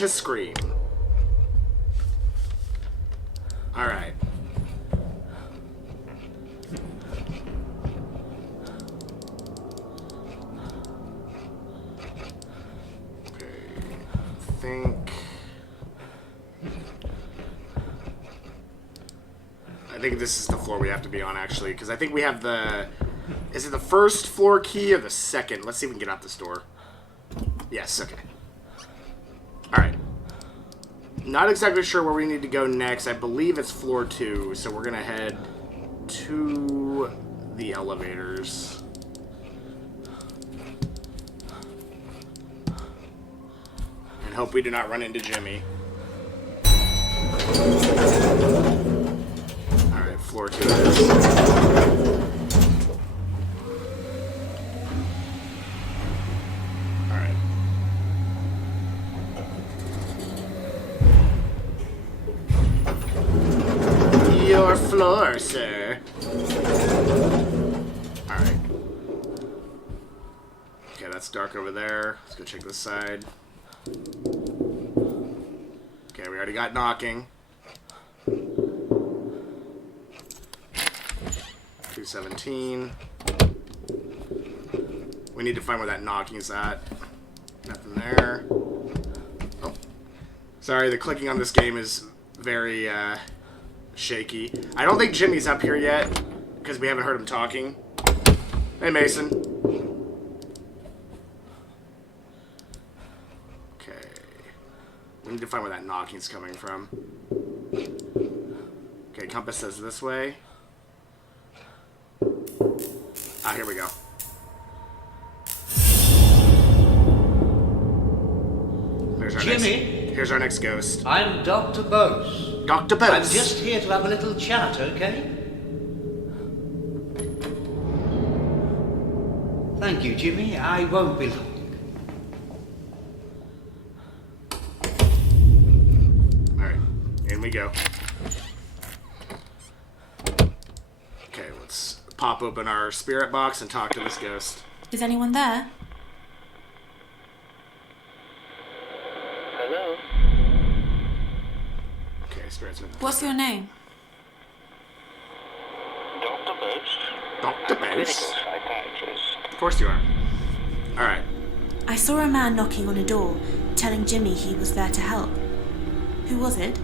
to scream. Alright. I think this is the floor we have to be on, actually, because I think we have the... Is it the first floor key or the second? Let's see if we can get out this door. Yes, okay. Alright. Not exactly sure where we need to go next. I believe it's floor 2, so we're going to head to the elevators. And hope we do not run into Jimmy. Alright, floor 2 it is. Alright. Your floor, sir. Alright. Okay, that's dark over there. Let's go check this side. Okay, we already got knocking. 217. We need to find where that knocking's at. Nothing there. Oh. Sorry, the clicking on this game is very shaky. I don't think Jimmy's up here yet, because we haven't heard him talking. Hey, Mason. Okay. We need to find where that knocking's coming from. Okay, compass says this way. Ah, here we go. Here's our next ghost. I'm Dr. Bose. Dr. Bose. I'm just here to have a little chat, okay? Thank you, Jimmy. I won't be long. Alright, in we go. Okay, let's pop open our spirit box and talk to this ghost. Is anyone there? Hello? Okay, spirits. What's your name? Dr. Bose? Dr. I'm a Bose? clinical psychiatrist. Of course you are. Alright. I saw a man knocking on a door, telling Jimmy he was there to help. Who was it?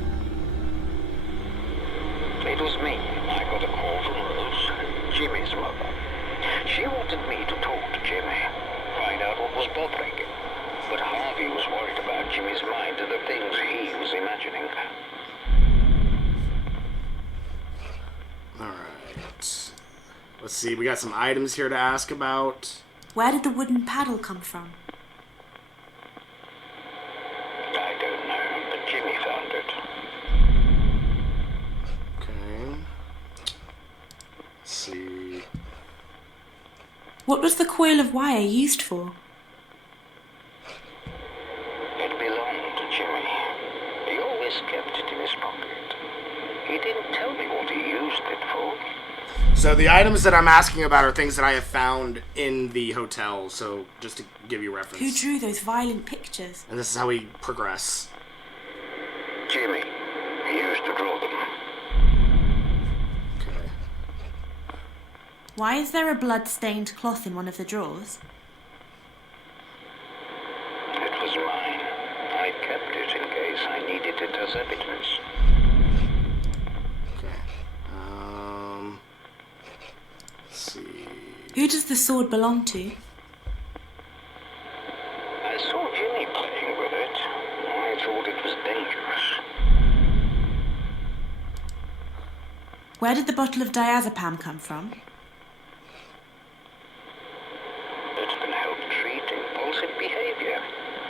It was me. I got a call from Rose, Jimmy's mother. She wanted me to talk to Jimmy, find out what was bothering him. But Harvey was worried about Jimmy's mind and the things he was imagining. Alright. Let's see, we got some items here to ask about. Where did the wooden paddle come from? I don't know, but Jimmy found it. Okay. Let's see. What was the coil of wire used for? It belonged to Jimmy. He always kept it in his pocket. He didn't tell me what he used it for. So the items that I'm asking about are things that I have found in the hotel, so just to give you reference. Who drew those violent pictures? And this is how we progress. Jimmy. He used to draw them. Okay. Why is there a blood-stained cloth in one of the drawers? It was mine. I kept it in case I needed it as evidence. Okay. Let's see. Who does the sword belong to? I saw Jimmy playing with it. I thought it was dangerous. Where did the bottle of diazepam come from? It can help treat impulsive behavior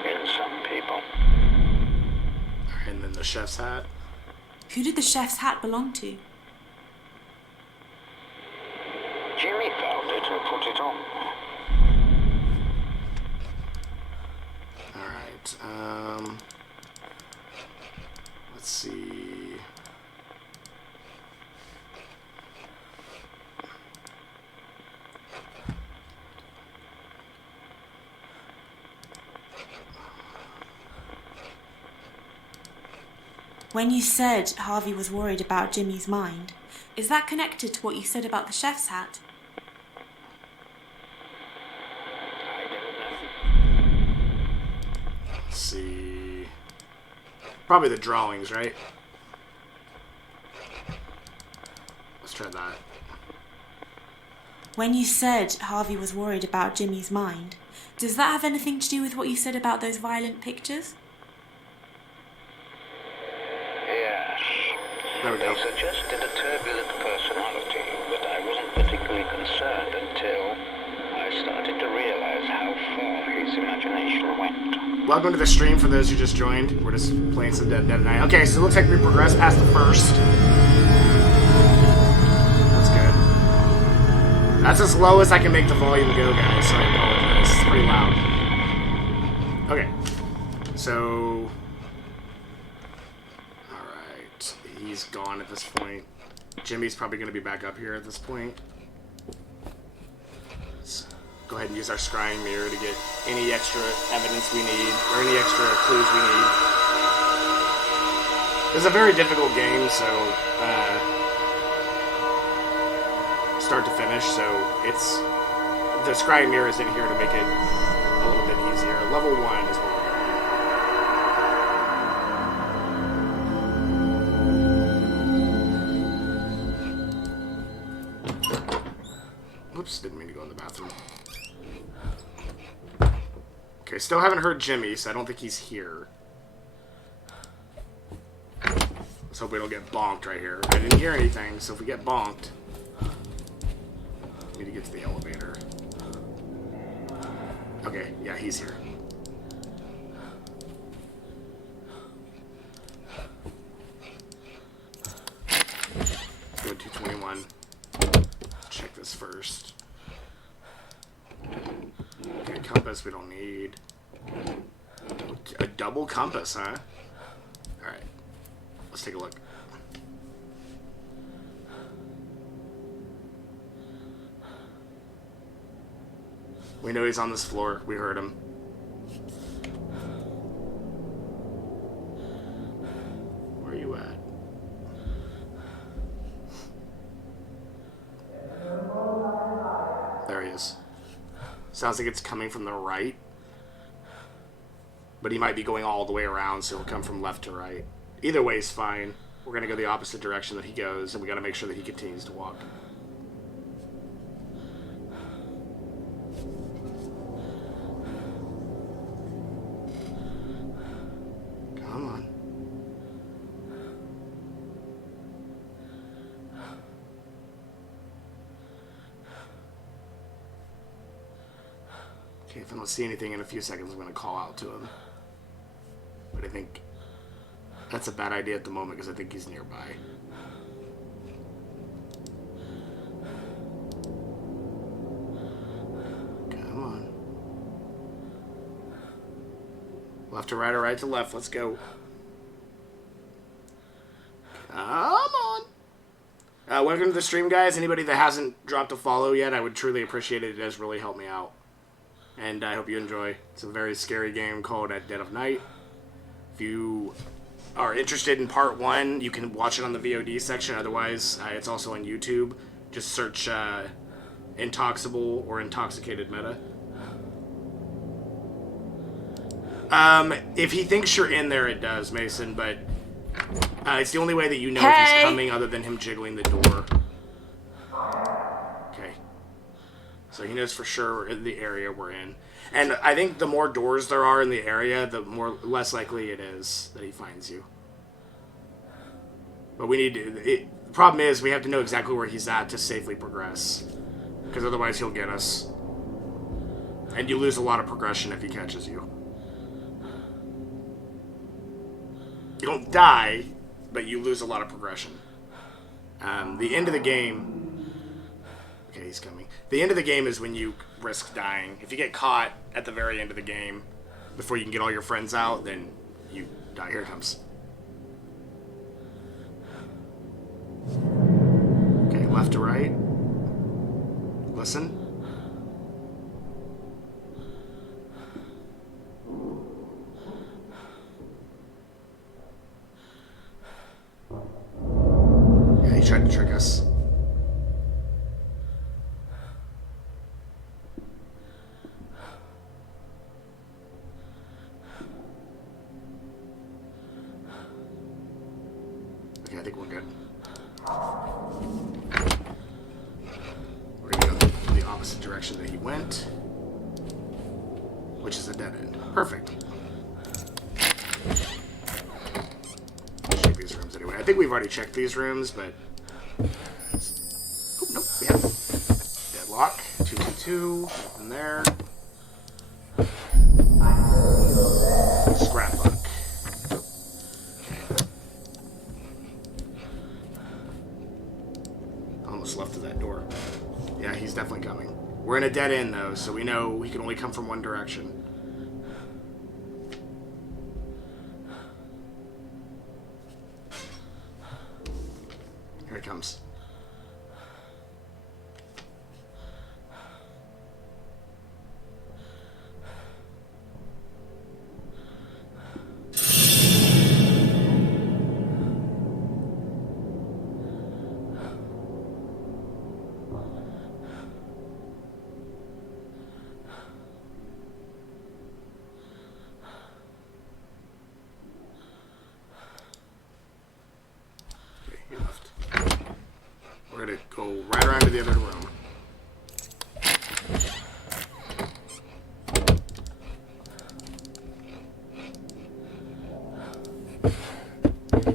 in some people. And then the chef's hat. Who did the chef's hat belong to? Jimmy found it and put it on. Alright, let's see. When you said Harvey was worried about Jimmy's mind, is that connected to what you said about the chef's hat? I don't know. Let's see. Probably the drawings, right? Let's try that. When you said Harvey was worried about Jimmy's mind, does that have anything to do with what you said about those violent pictures? Yes. There we go. They suggested a turbulent personality, but I wasn't particularly concerned until I started to realize how far his imagination went. Welcome to the stream for those who just joined. We're just playing some Dead Night. Okay, so it looks like we progressed past the first. That's good. That's as low as I can make the volume go, guys, so I apologize. It's pretty loud. Okay. So... Alright. He's gone at this point. Jimmy's probably going to be back up here at this point. Let's go ahead and use our scrying mirror to get any extra evidence we need, or any extra clues we need. It's a very difficult game, so start to finish, so it's the scrying mirror is in here to make it a little bit easier. Level 1 is where we're going. Whoops, didn't mean to go in the bathroom. Okay, still haven't heard Jimmy, so I don't think he's here. Let's hope we don't get bonked right here. I didn't hear anything, so if we get bonked, we need to get to the elevator. Okay, yeah, he's here. Go to 221. Check this first. Okay, compass we don't need. A double compass, huh? Alright. Let's take a look. We know he's on this floor. We heard him. Where are you at? There he is. Sounds like it's coming from the right. But he might be going all the way around, so he'll come from left to right. Either way is fine. We're going to go the opposite direction that he goes, and we got to make sure that he continues to walk. Come on. Okay, if I don't see anything in a few seconds, I'm going to call out to him. But I think that's a bad idea at the moment because I think he's nearby. Come on. Left to right or right to left. Let's go. Come on. Welcome to the stream, guys. Anybody that hasn't dropped a follow yet, I would truly appreciate it. It does really help me out. And I hope you enjoy. It's a very scary game called At Dead of Night. If you are interested in part 1, you can watch it on the VOD section. Otherwise, it's also on YouTube. Just search Intoxicable or Intoxicated Meta. If he thinks you're in there, it does, Mason, but it's the only way that you know if he's coming other than him jiggling the door. Okay. So he knows for sure the area we're in. And I think the more doors there are in the area, the less likely it is that he finds you. But we need to... the problem is we have to know exactly where he's at to safely progress. Because otherwise he'll get us. And you lose a lot of progression if he catches you. You don't die, but you lose a lot of progression. The end of the game... Okay, he's coming. The end of the game is when you risk dying. If you get caught at the very end of the game, before you can get all your friends out, then you die. Here it comes. Okay, left to right. Listen. to trick us. Okay, I think we're good. We're gonna go the opposite direction that he went, which is a dead end. Perfect. Check these rooms anyway. I think we've already checked these rooms, but... Oh, nope, we have deadlock. 222, nothing there. Scrapbook. Okay. Almost left to that door. Yeah, he's definitely coming. We're in a dead end, though, so we know he can only come from one direction. Here he comes. Okay, he left. We're gonna go right around to the other room.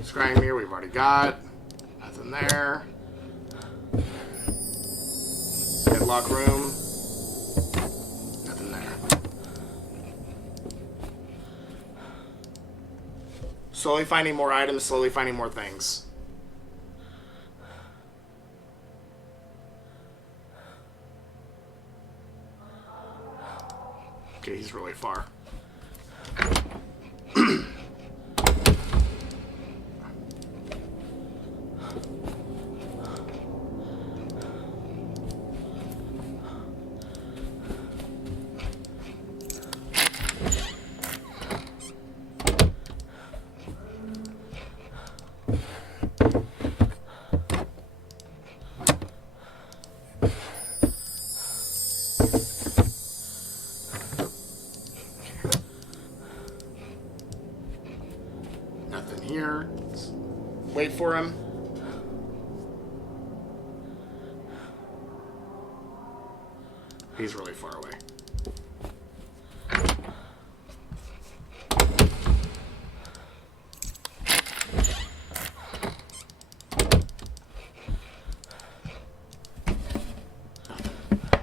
Scrying mirror we've already got. Nothing there. Deadlock room. Nothing there. Slowly finding more items, slowly finding more things. Okay, he's really far. Nothing here. Let's wait for him. He's really far away.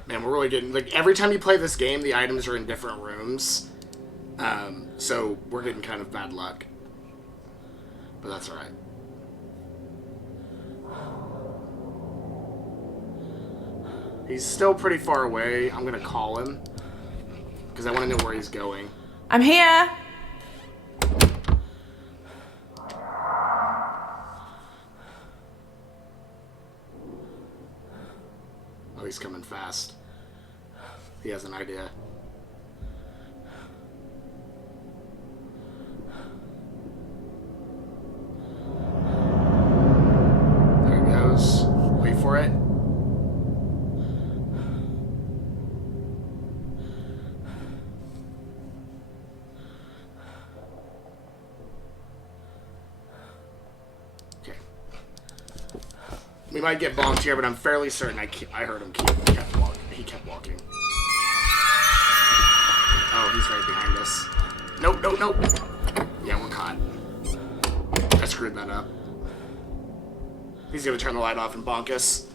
Man, we're really getting, like, every time you play this game, the items are in different rooms. So we're getting kind of bad luck. But that's alright. He's still pretty far away. I'm gonna call him. Because I want to know where he's going. I'm here. Oh, he's coming fast. He has an idea. There he goes. Wait for it. Okay. We might get bonked here, but I'm fairly certain I heard him he kept walking. Oh, he's right behind us. Nope, nope, nope. Yeah, we're caught. I screwed that up. He's gonna turn the light off and bonk us.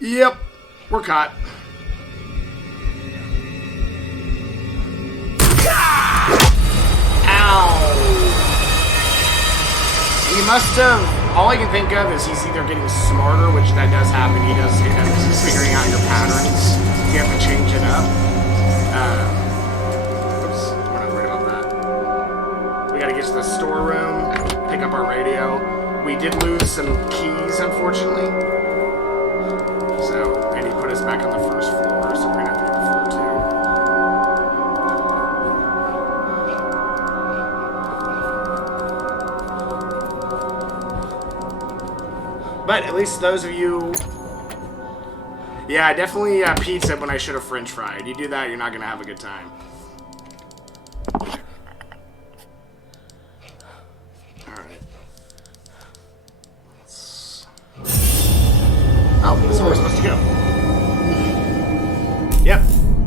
Yep, we're caught. Ow! He must have... All I can think of is he's either getting smarter, which that does happen. He's figuring out your patterns. You have to change it up. Oops, we're not worried about that. We gotta get to the storeroom, pick up our radio. We did lose some keys, unfortunately. So, and he put us back on the first floor, so we're gonna have to get the floor two. But at least those of you... Yeah, definitely pizza when I should have french fried. You do that, you're not going to have a good time. Alright. Oh, this is where we're supposed to go. Yep.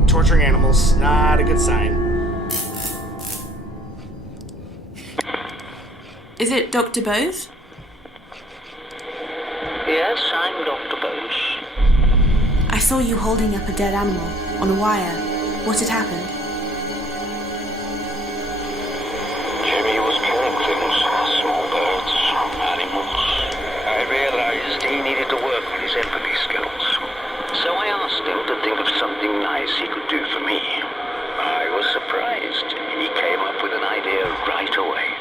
Torturing animals. Not a good sign. Is it Dr. Bose? Yes, I'm Dr. Bose. I saw you holding up a dead animal on a wire. What had happened? Jimmy was killing things, small birds, animals. I realized he needed to work on his empathy skills. So I asked him to think of something nice he could do for me. I was surprised. He came up with an idea right away.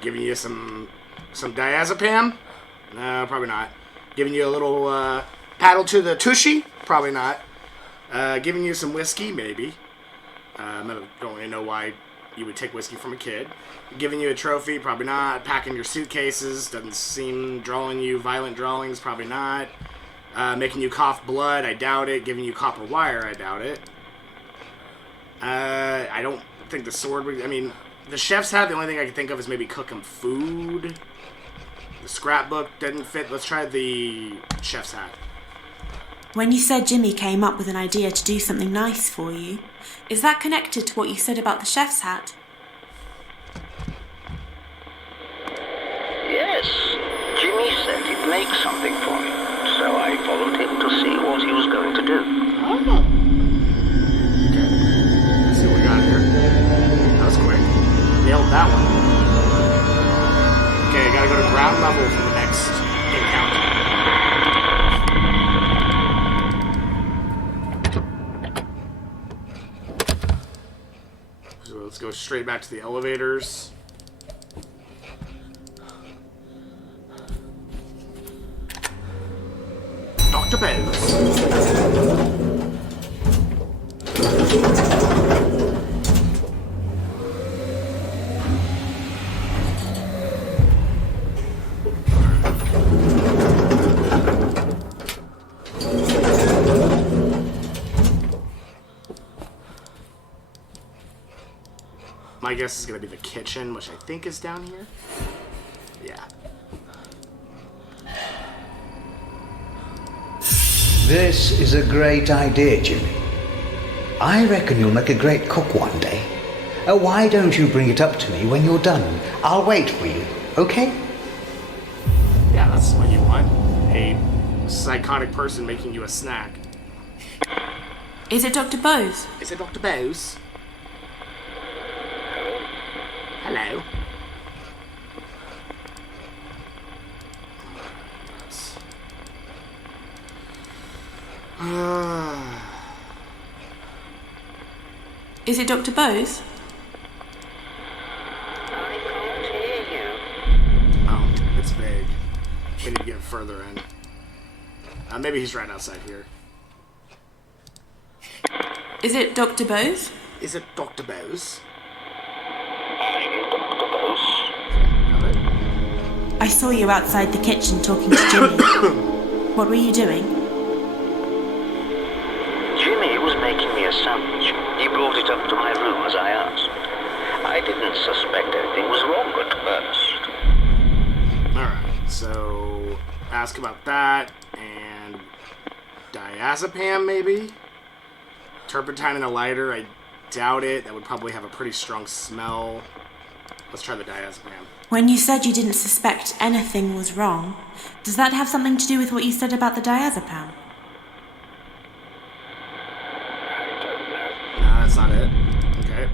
Giving you some diazepam? No, probably not. Giving you a little paddle to the tushy? Probably not. Giving you some whiskey? Maybe. I don't really know why you would take whiskey from a kid. Giving you a trophy? Probably not. Packing your suitcases? Doesn't seem. Drawing you violent drawings? Probably not. Making you cough blood? I doubt it. Giving you copper wire? I doubt it. I don't think the sword would... I mean... The chef's hat, the only thing I can think of is maybe cooking food. The scrapbook didn't fit. Let's try the chef's hat. When you said Jimmy came up with an idea to do something nice for you, is that connected to what you said about the chef's hat? Yes, Jimmy said he'd make something for me, so I followed him to see what he was going to do. Oh. Okay. Let's see what we got here. That was quick. Nailed that one. Okay, gotta go to ground level for the next encounter. So let's go straight back to the elevators. Dr. Bose. My guess is going to be the kitchen, which I think is down here. Yeah. This is a great idea, Jimmy. I reckon you'll make a great cook one day. Why don't you bring it up to me when you're done? I'll wait for you, okay? Yeah, that's what you want. A psychotic person making you a snack. Is it Dr. Bose? Is it Dr. Bose? Hello. Is it Dr. Bose? I can't hear you. Oh, it's vague. We need to get further in. Maybe he's right outside here. Is it Dr. Bose? Is it Dr. Bose? I'm Dr. Bose. Got it. I saw you outside the kitchen talking to Jimmy. What were you doing? Jimmy was making me a sandwich. He brought it up to my room as I asked. I didn't suspect anything was wrong at first. Alright, so ask about that, and diazepam maybe? Turpentine in a lighter, I doubt it. That would probably have a pretty strong smell. Let's try the diazepam. When you said you didn't suspect anything was wrong, does that have something to do with what you said about the diazepam? No, that's not it. Okay.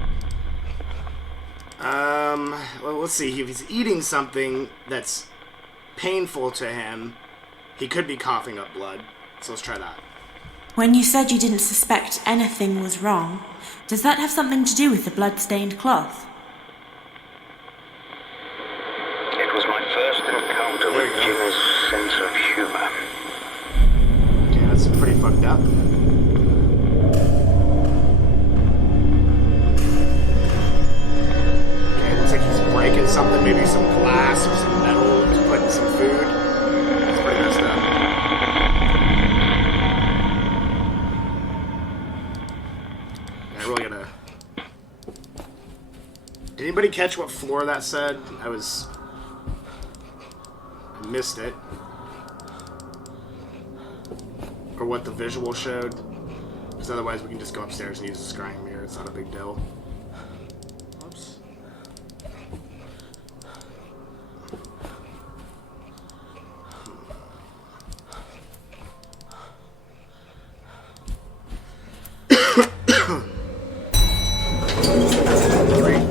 Well, let's see. If he's eating something that's painful to him, he could be coughing up blood. So let's try that. When you said you didn't suspect anything was wrong, does that have something to do with the blood-stained cloth? It was my first encounter with Jimmy's sense of humor. Okay, that's pretty fucked up. Okay, looks like Did anybody catch what floor that said? I missed it. Or what the visual showed. Because otherwise we can just go upstairs and use the scrying mirror. It's not a big deal. Oops.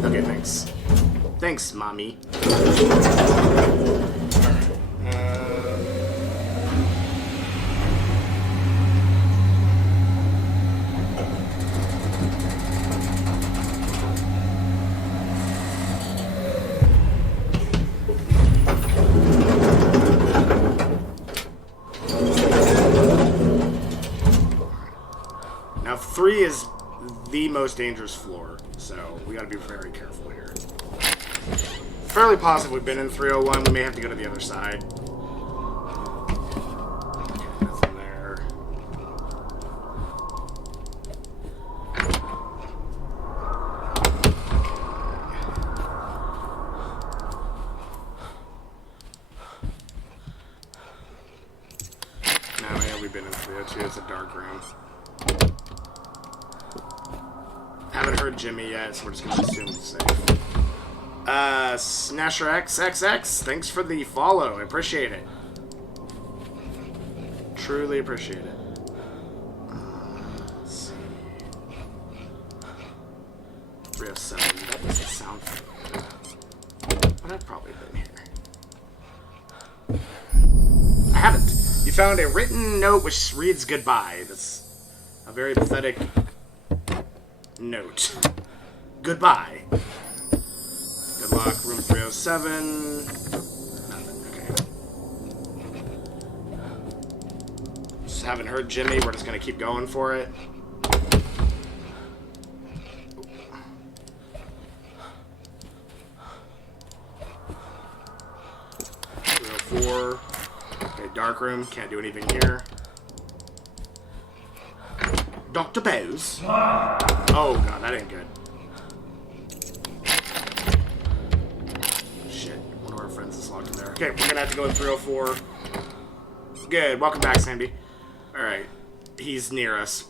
Okay, thanks. Thanks, mommy. Now, 3 is the most dangerous floor, so we gotta be very careful here. Fairly positive we've been in 301. We may have to go to the other side. Okay, nothing there. No, yeah, we've been in 302. It's a dark room. Haven't heard Jimmy yet, so we're just gonna assume it's safe. Snasher XXX, thanks for the follow. I appreciate it. Truly appreciate it. Let's see. 307. That doesn't sound familiar. But I've probably been here. I haven't. You found a written note which reads goodbye. That's a very pathetic note. Goodbye. Good luck, room 307. Nothing, okay. Just haven't heard Jimmy, we're just gonna keep going for it. 304. Okay, dark room, can't do anything here. Dr. Bose. Oh god, that ain't good. Shit, one of our friends is locked in there. Okay, we're gonna have to go in 304. Good, welcome back, Sandy. Alright, he's near us.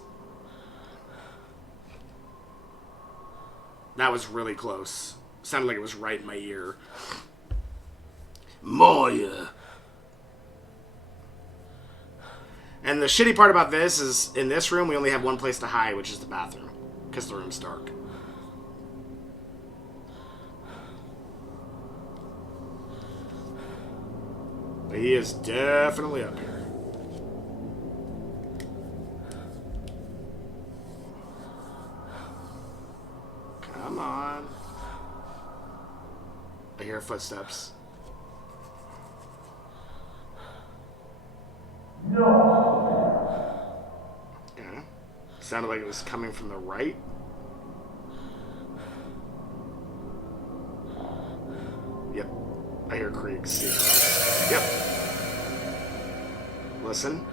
That was really close. Sounded like it was right in my ear. Moya. And the shitty part about this is, in this room, we only have one place to hide, which is the bathroom. Because the room's dark. But he is definitely up here. Come on. I hear footsteps. Yeah. Sounded like it was coming from the right. Yep. I hear creaks. Yep. Listen.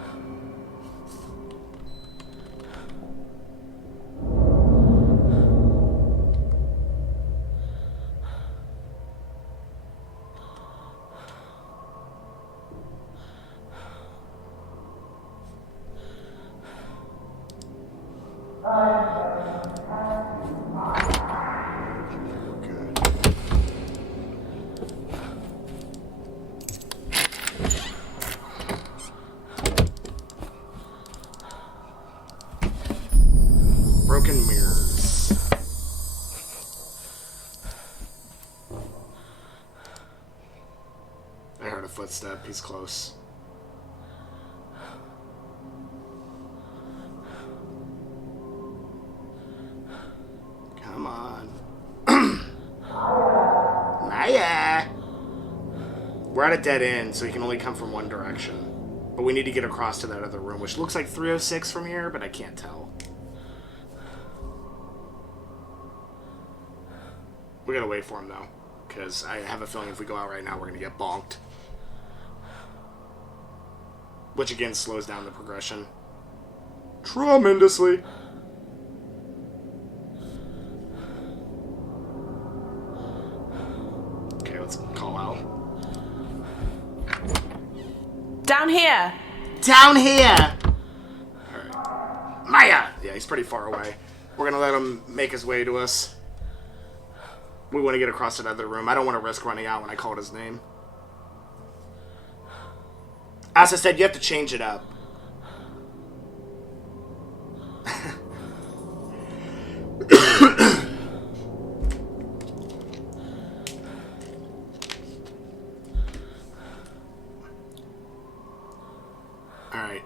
Broken mirrors. I heard a footstep. He's close. Come on. Maya! We're at a dead end, so he can only come from one direction. But we need to get across to that other room, which looks like 306 from here, but I can't tell. We gotta wait for him, though. Because I have a feeling if we go out right now, we're gonna get bonked. Which, again, slows down the progression. Tremendously. let's call out. Down here! Down here! Alright. Maya! Yeah, he's pretty far away. We're gonna let him make his way to us. We want to get across another room. I don't want to risk running out when I called his name. As I said, you have to change it up. Alright.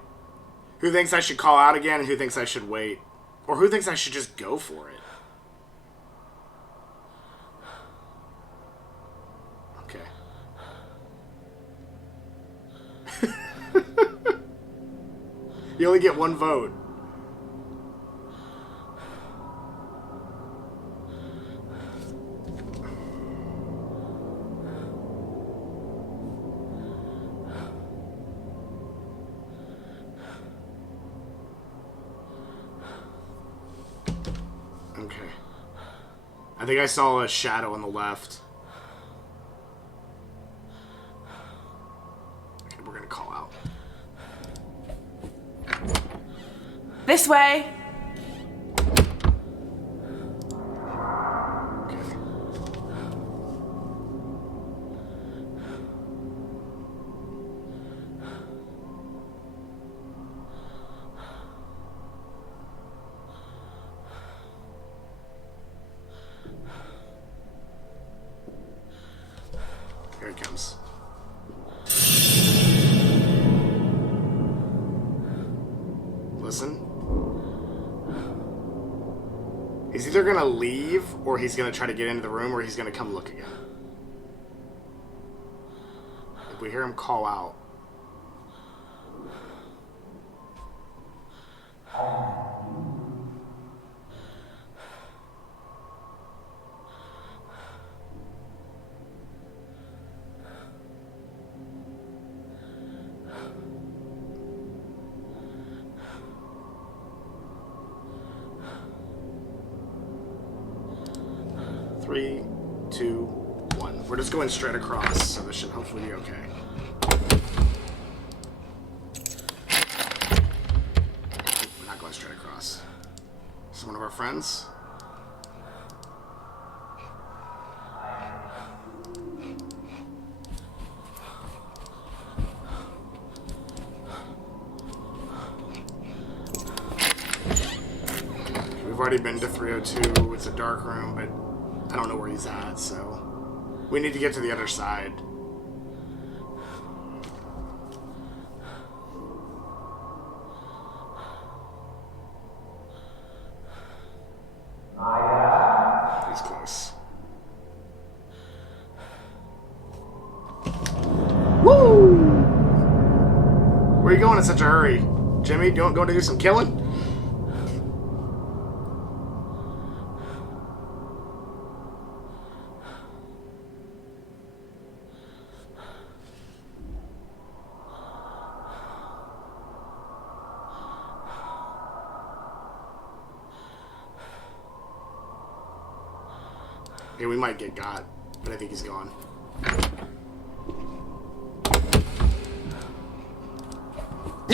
Who thinks I should call out again and who thinks I should wait? Or who thinks I should just go for it? Okay. You only get one vote. Okay. I think I saw a shadow on the left. Okay, we're gonna call out. This way! Okay. Here it comes. Listen. He's either gonna leave, or he's gonna try to get into the room, or he's gonna come look again. If we hear him call out. Three, two, one. We're just going straight across, so this should hopefully be okay. We're not going straight across. This is one of our friends. We've already been to 302. It's a dark room, but I don't know where he's at, so we need to get to the other side. He's close. Woo! Where are you going in such a hurry? Jimmy, going to do some killing? Yeah, we might get got, but I think he's gone.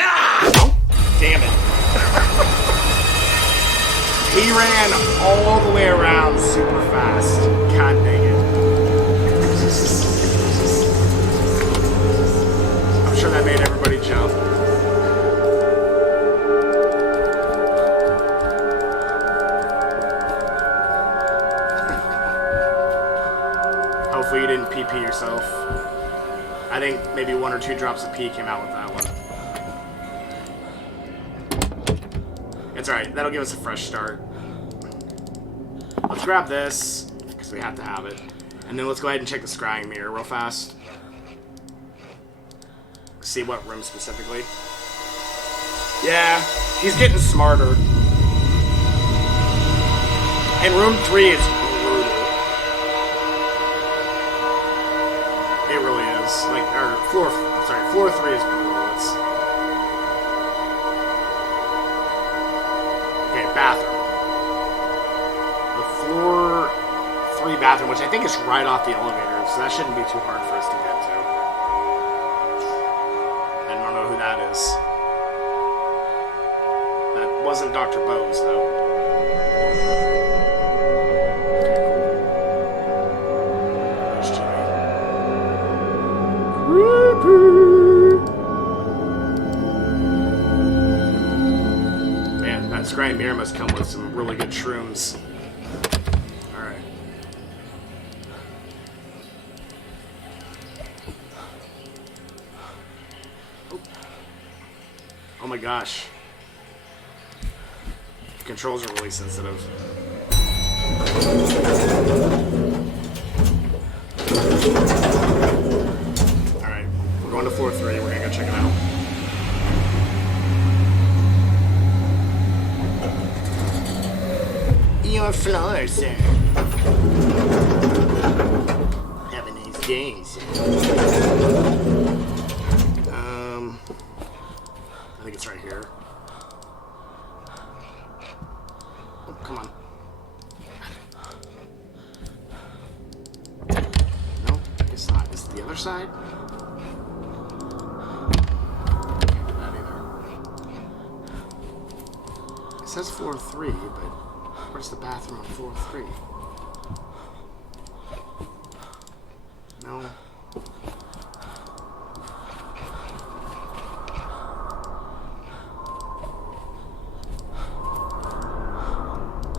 Oh, damn it. He ran all the way around super fast. God dang it. I'm sure that made everybody jump. Hopefully you didn't PP yourself. I think maybe 1 or 2 drops of pee came out with that one. It's alright, that'll give us a fresh start. Let's grab this, because we have to have it. And then let's go ahead and check the scrying mirror real fast. See what room specifically. Yeah, he's getting smarter. And room 3 is brutal. It really is. Like, or floor 3 is brutal. Okay, bathroom. The floor 3 3 bathroom, which I think is right off the elevator, so that shouldn't be too hard for us to get to. I don't know who that is. That wasn't Dr. Bose, though. There's Jimmy. Man, that scrying mirror must come with some really good shrooms. Alright. Oh my gosh. The controls are really sensitive. Alright, we're going to floor 3. We're gonna go check it out. Your floor, sir. Have a nice day, sir. I think it's right here. Oh, come on. No, I guess not. Is it the other side? Can't do that either. It says floor 3, but where's the bathroom on floor 3? No.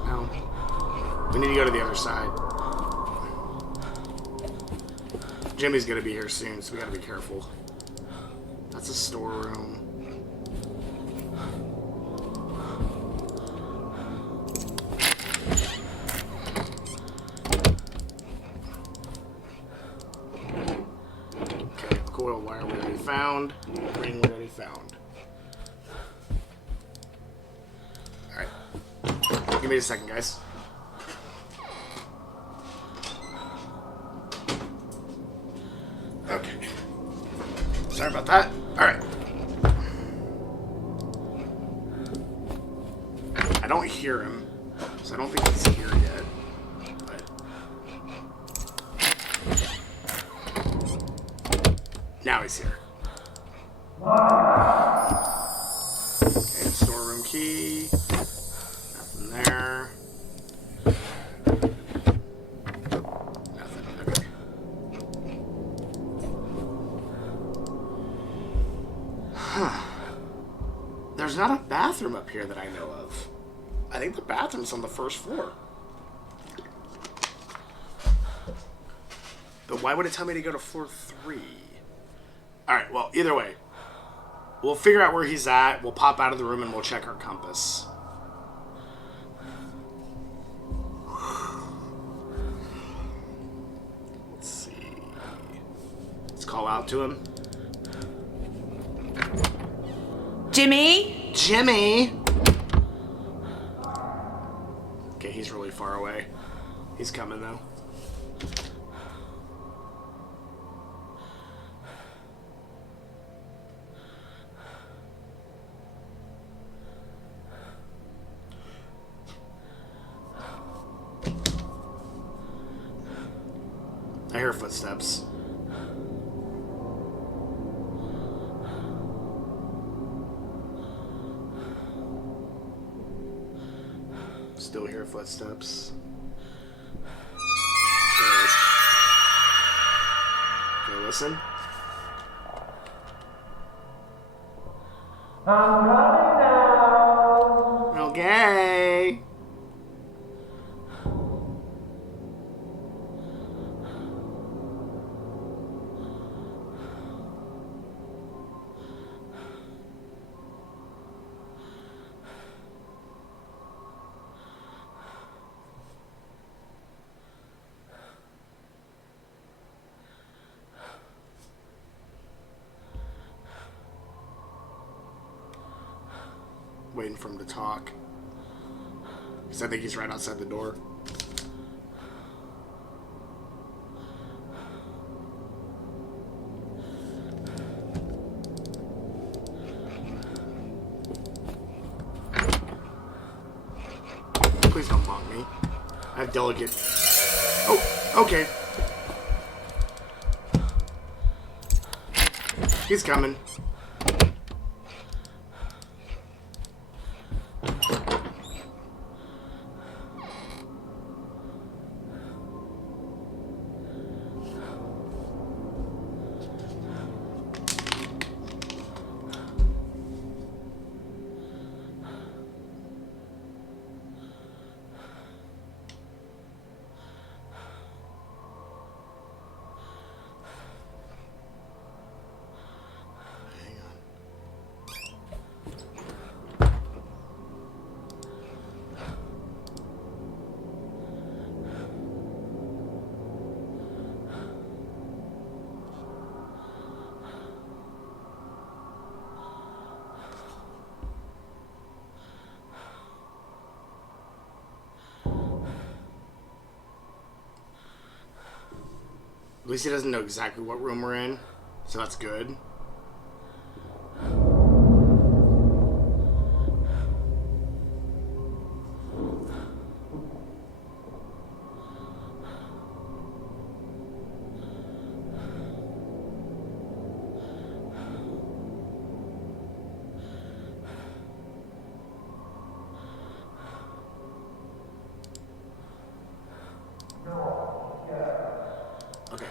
No. We need to go to the other side. Jimmy's gonna be here soon, so we gotta be careful. That's a storeroom. Coil wire we already found. Ring we already found. Alright. Give me a second, guys. Okay. Sorry about that. Alright. I don't hear him, so I don't think he's here yet. Now he's here. Okay, storeroom key. Nothing there. Nothing. Okay. Huh. There's not a bathroom up here that I know of. I think the bathroom's on the first floor. But why would it tell me to go to floor 3? Alright, well, either way. We'll figure out where he's at, we'll pop out of the room, and we'll check our compass. Let's see. Let's call out to him. Jimmy? Jimmy! Okay, he's really far away. He's coming, though. I hear footsteps. Still hear footsteps. Okay, listen. I'm coming now. Okay. Waiting for him to talk. Because I think he's right outside the door. Please don't mock me. I have delicate Oh, okay. He's coming. At least he doesn't know exactly what room we're in, so that's good. Okay.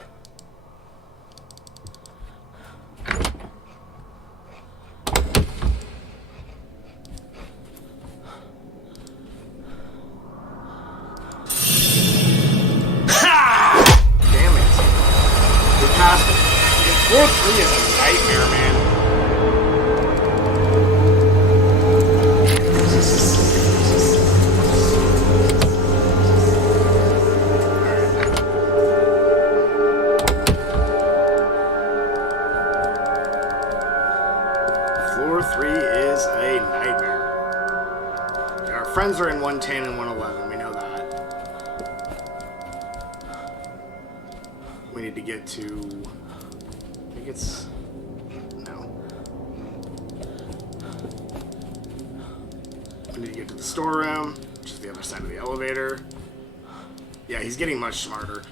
Damn it. We passed it. Floor 3 is a nightmare, man. Floor 3 is a nightmare. Our friends are in 110 and 111. We know that. We need to get to... I think it's... No. We need to get to the storeroom, which is the other side of the elevator. Yeah, he's getting much smarter.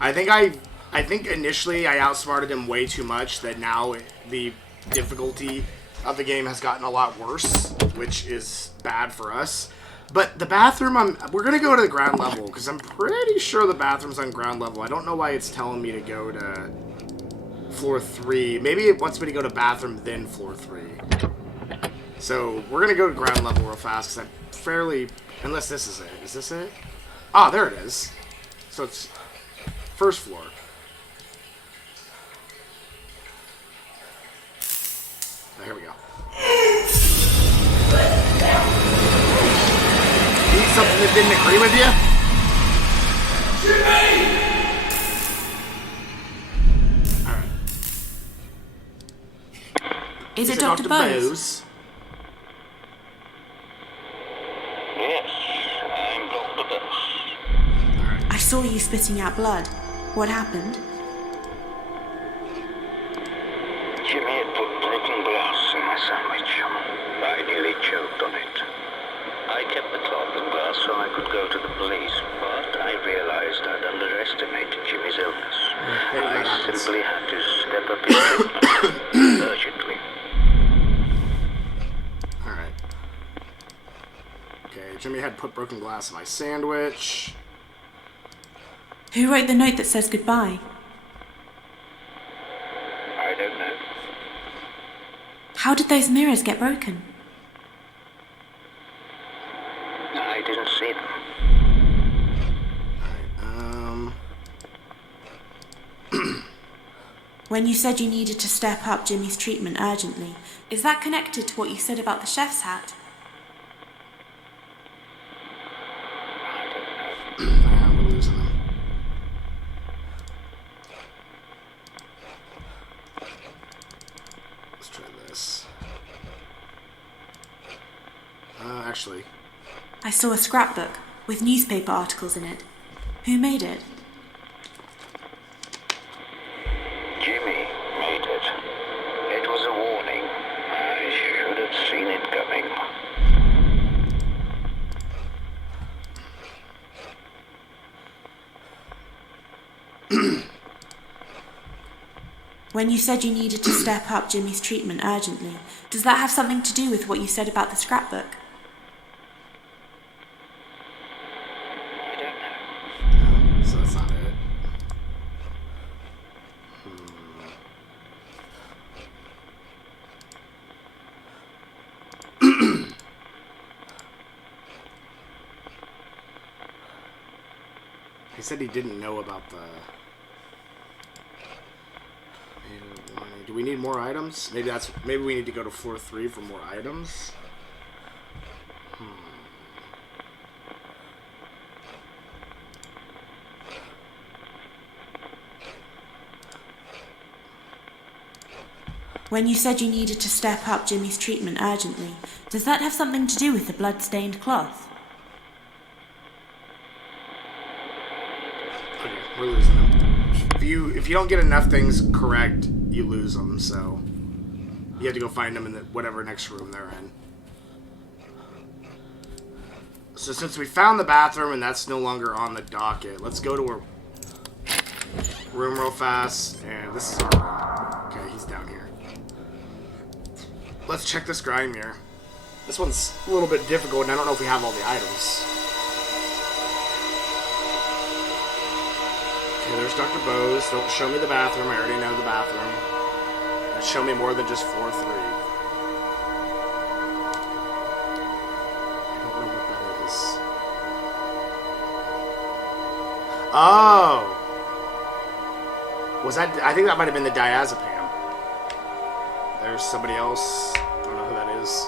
I think initially I outsmarted him way too much, that now the difficulty of the game has gotten a lot worse, which is bad for us. But the bathroom, we're going to go to the ground level, because I'm pretty sure the bathroom's on ground level. I don't know why it's telling me to go to floor 3. Maybe it wants me to go to bathroom, then floor 3. So we're going to go to ground level real fast, because I'm fairly... Unless this is it. Is this it? Ah, there it is. So it's first floor. Oh, here we go. Eat something that didn't agree with you? Alright. Is it Dr. Bose? Yes, I'm Dr. Bose. I saw you spitting out blood. What happened? Jimmy had put broken glass in my sandwich. I nearly choked on it. I kept the cloth and glass so I could go to the police, but I realized I'd underestimated Jimmy's illness. I simply had to step up his treatment urgently. Alright. Okay, Jimmy had put broken glass in my sandwich. Who wrote the note that says goodbye? I don't know. How did those mirrors get broken? I didn't see them. When you said you needed to step up Jimmy's treatment urgently, is that connected to what you said about the chef's hat? I'm losing him. Let's try this. Actually, I saw a scrapbook with newspaper articles in it. Who made it? Jimmy made it. It was a warning. I should have seen it coming. When you said you needed to step up Jimmy's treatment urgently, does that have something to do with what you said about the scrapbook? I don't know. So that's not it. He said he didn't know about the... Do we need more items? Maybe we need to go to floor 3 for more items. When you said you needed to step up Jimmy's treatment urgently, does that have something to do with the blood-stained cloth? Okay, we're losing them. If you don't get enough things correct, you lose them. So you have to go find them in whatever next room they're in. So since we found the bathroom and that's no longer on the docket, let's go to a room real fast. And this is our room. Okay, he's down here. Let's check this grind mirror. This one's a little bit difficult, and I don't know if we have all the items. Okay, there's Dr. Bose. Don't show me the bathroom. I already know the bathroom. Show me more than just 4-3. I don't know what that is. Oh! Was that... I think that might have been the diazepam. There's somebody else. I don't know who that is.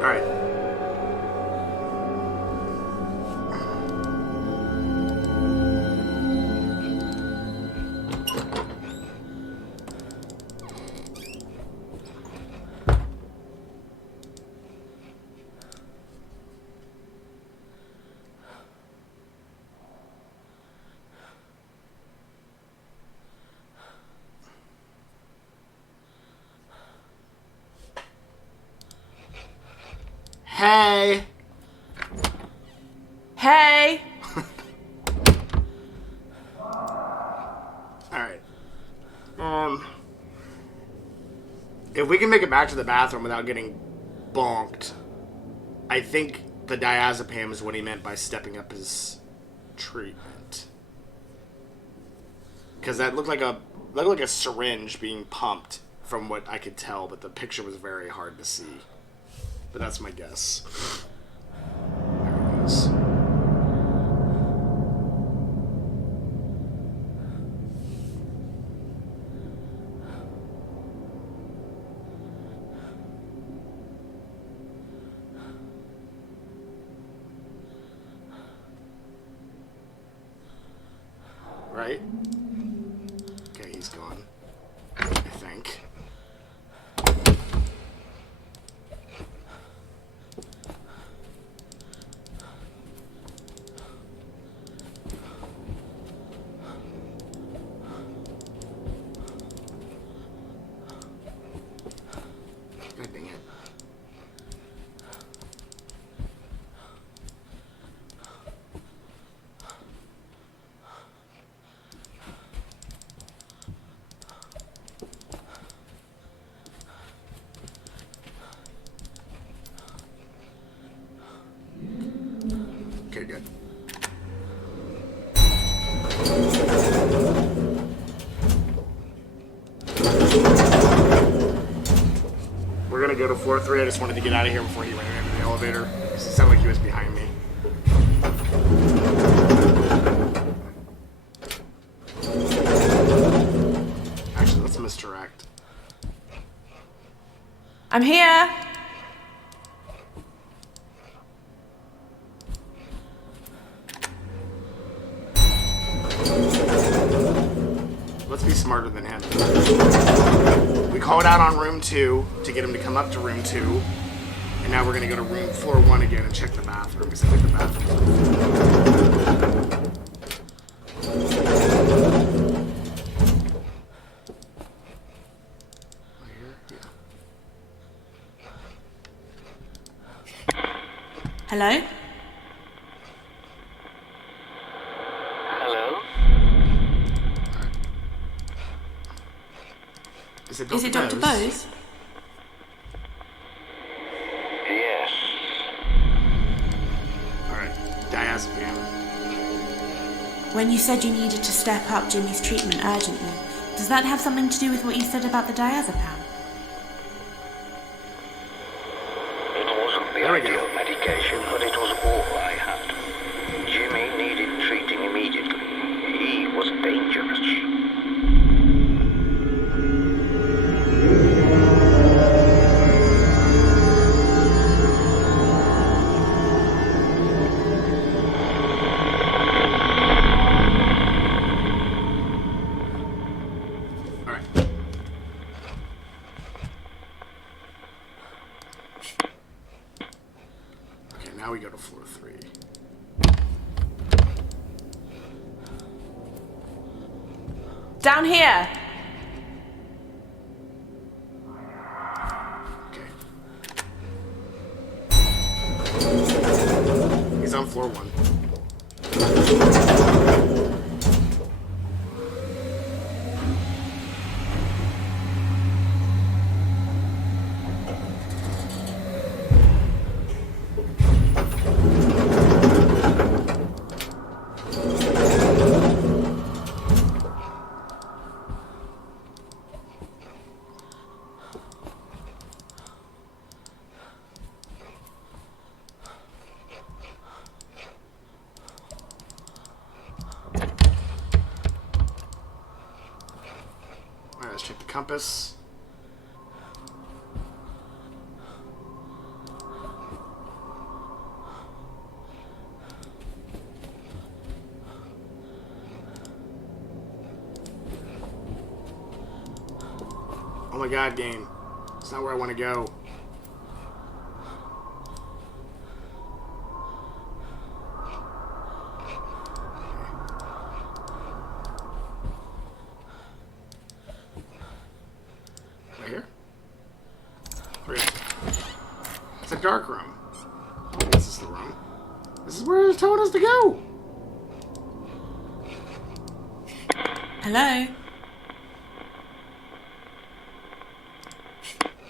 Alright. Hey! Hey! Alright. If we can make it back to the bathroom without getting bonked, I think the diazepam is what he meant by stepping up his treatment. Because that looked like a syringe being pumped from what I could tell, but the picture was very hard to see. But that's my guess. There it is. Right? Okay, he's gone. I think. God dang it. Okay, good. We're gonna go to floor 3. I just wanted to get out of here before he ran into the elevator. It sounded like he was behind me. Actually, let's misdirect. I'm here! Let's be smarter than him. We called out on room 2 to get him to come up to room 2. And now we're going to go to floor 1 again and check the bathroom, because I think the bathroom's Hello? Hello? Is it Is it Dr Bose? Yes. Alright, diazepam. When you said you needed to step up Jimmy's treatment urgently, does that have something to do with what you said about the diazepam? It wasn't the There we go. ideal medication, but it was all I had. Jimmy needed treating immediately. He was dangerous. Alright. Okay, now we go to floor 3. Down here! Okay. He's on floor 1. Alright, let's check the compass. Oh my god, game. It's not where I want to go. Right here? Where is it? It's a dark room. This is the room. This is where it's told us to go. Hello?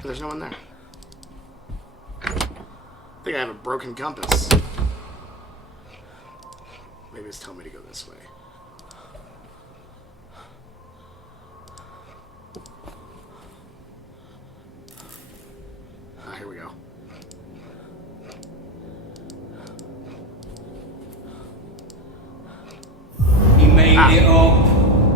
There's no one there. I think I have a broken compass. Maybe it's telling me to go this way. Ah, here we go. He made it up.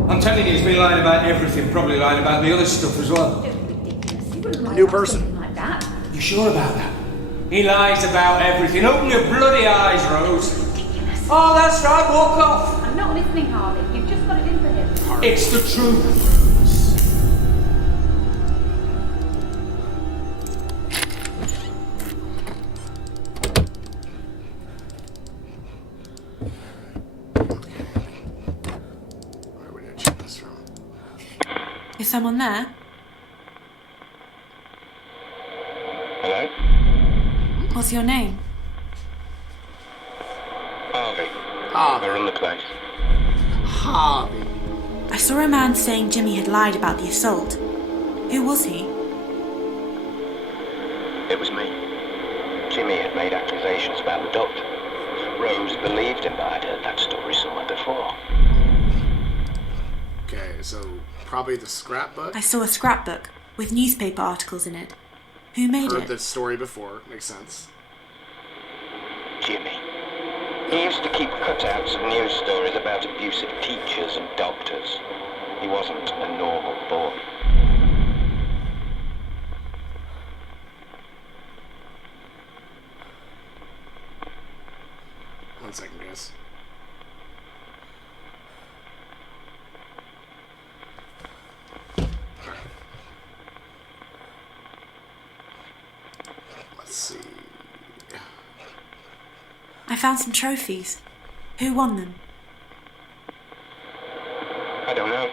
I'm telling you, he's been lying about everything, probably lying about the other stuff as well. Ridiculous. You wouldn't lie New about person. something like that. You sure about that? He lies about everything. Open your bloody eyes, Rose. Ridiculous. Oh, that's right, walk off. I'm not listening, Harvey. You've just got it in for him. It's the truth. Where would I check this from? Is someone there? Hello? What's your name? Harvey. Harvey. We're on the place. Harvey. I saw a man saying Jimmy had lied about the assault. Who was he? It was me. Jimmy had made accusations about the doctor. Rose believed him, but I'd heard that story somewhere before. Okay, so probably the scrapbook. I saw a scrapbook with newspaper articles in it. Who made Heard it? this story before. Makes sense. Jimmy. He used to keep cutouts of news stories about abusive teachers and doctors. He wasn't a normal boy. One second, guys. Alright. Let's see. I found some trophies. Who won them? I don't know.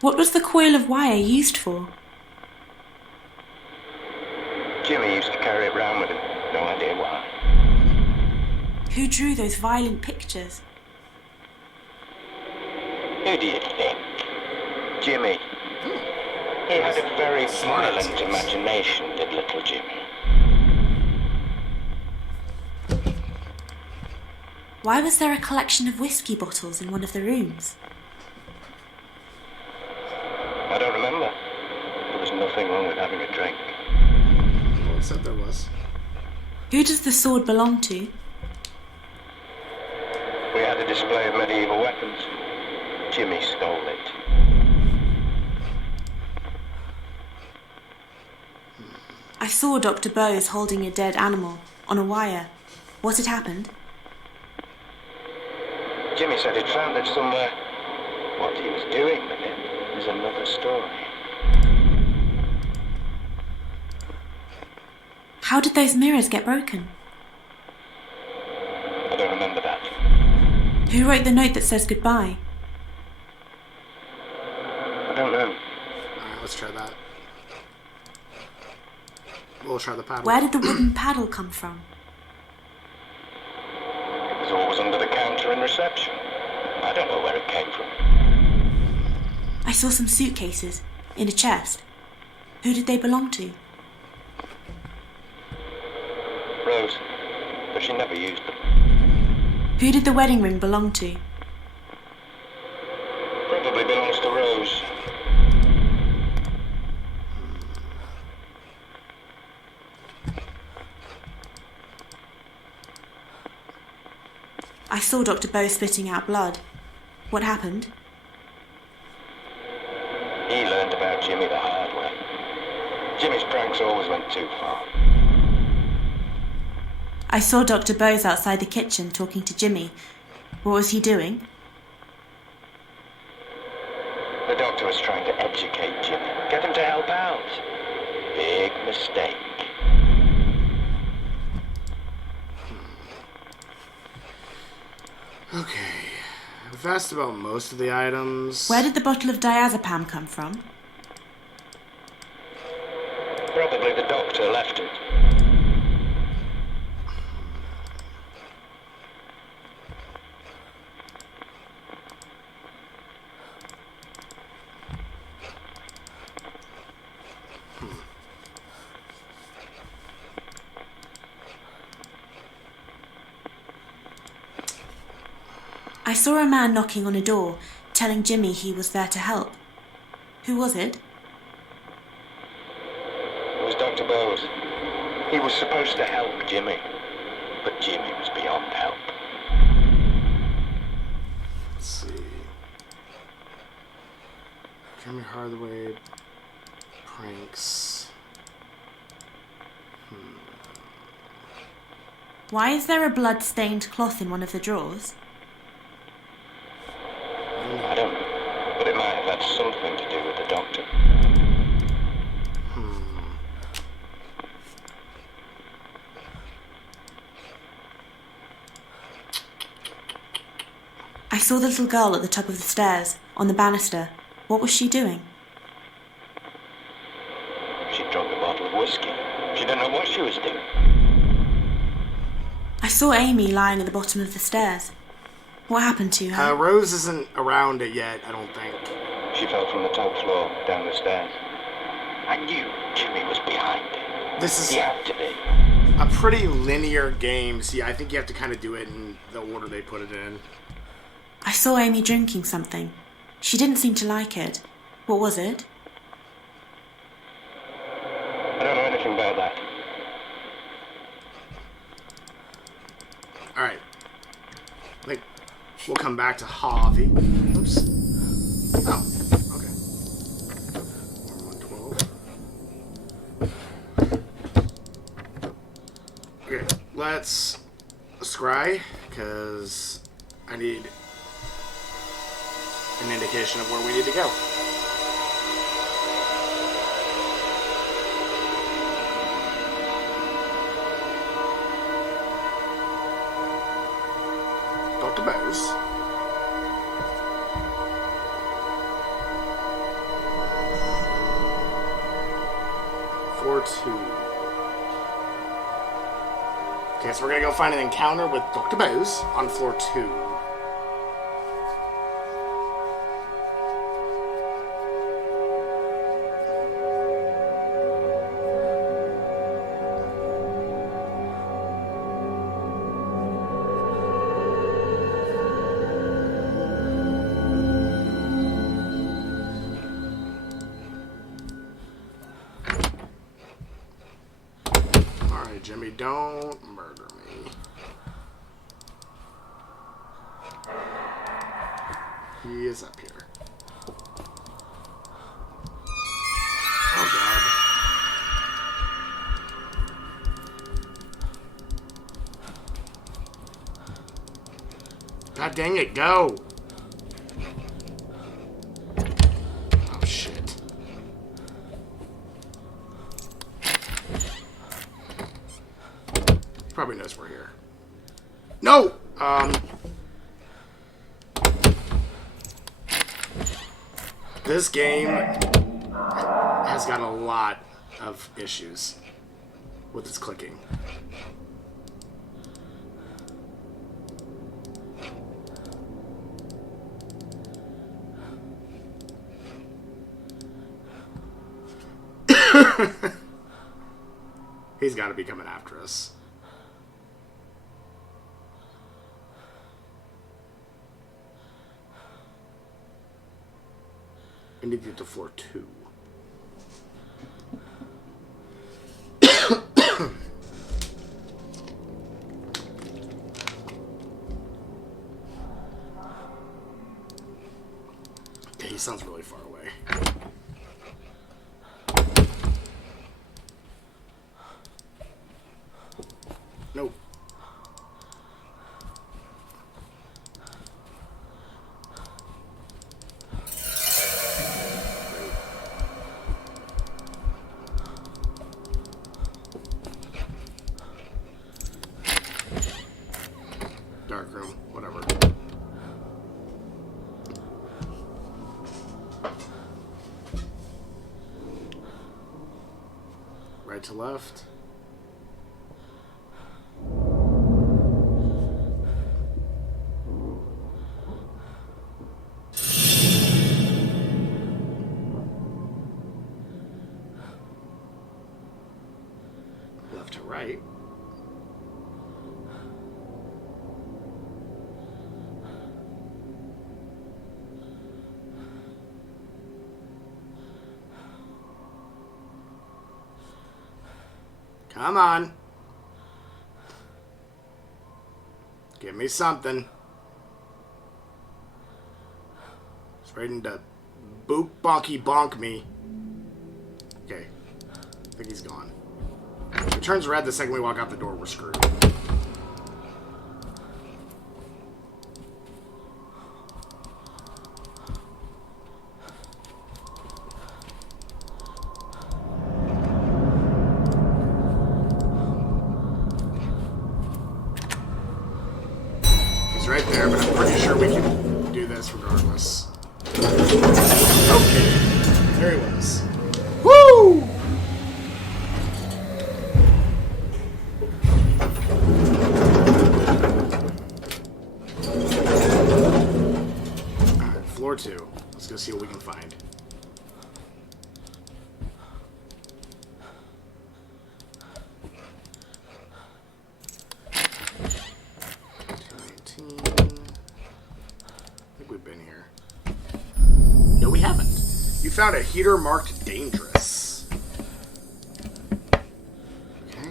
What was the coil of wire used for? Who drew those violent pictures? Who do you think? Jimmy. He had a very violent imagination, did little Jimmy. Why was there a collection of whiskey bottles in one of the rooms? I don't remember. There was nothing wrong with having a drink. Well, except there was. Who does the sword belong to? We had a display of medieval weapons. Jimmy stole it. I saw Dr Bose holding a dead animal on a wire. What had happened? Jimmy said he'd found it somewhere. What he was doing with it is another story. How did those mirrors get broken? I don't remember that. Who wrote the note that says goodbye? I don't know. Alright, let's try that. We'll try the paddle. Where did the wooden paddle come from? It was always under the counter in reception. I don't know where it came from. I saw some suitcases in a chest. Who did they belong to? Rose, but she never used them. Who did the wedding ring belong to? Probably belongs to Rose. I saw Dr Bose spitting out blood. What happened? He learned about Jimmy the hard way. Jimmy's pranks always went too far. I saw Dr Bose outside the kitchen talking to Jimmy. What was he doing? The doctor was trying to educate Jimmy, get him to help out. Big mistake. Okay. I've asked about most of the items. Where did the bottle of diazepam come from? Probably the doctor left it. I saw a man knocking on a door, telling Jimmy he was there to help. Who was it? It was Dr Bose. He was supposed to help Jimmy, but Jimmy was beyond help. Let's see. Jeremy Hardaway pranks. Why is there a blood-stained cloth in one of the drawers? I don't know, but it might have had something to do with the doctor. I saw the little girl at the top of the stairs, on the banister. What was she doing? She drunk a bottle of whiskey. She didn't know what she was doing. I saw Amy lying at the bottom of the stairs. What happened to her? Rose isn't around it yet, I don't think. She fell from the top floor, down the stairs. I knew Jimmy was behind it. This is He had to be. a pretty linear game. See, I think you have to kind of do it in the order they put it in. I saw Amy drinking something. She didn't seem to like it. What was it? I don't know anything about that. Alright. I think we'll come back to Harvey. Oops. Oh, okay. 112. Okay, let's scry, because I need an indication of where we need to go. Dr. Bose. Four two. Okay, so we're gonna go find an encounter with Dr. Bose on floor 2. Alright, Jimmy, don't murder me. He is up here. Oh, God. God dang it, go! Oh, shit. Probably knows we're here. No! This game has got a lot of issues with its clicking. He's got to be coming after us. I need to get to floor 2. Okay, he sounds really far away. Nope. Dark room, whatever. Right to left. Left to right. Come on. Give me something. It's ready to boop bonky bonk me. Okay. I think he's gone. If it turns red the second we walk out the door, we're screwed. He's right there, but I'm pretty sure we can do this regardless. Okay. There he was. Woo! Alright, floor 2. Let's go see what we can find. You found a heater marked dangerous. Okay.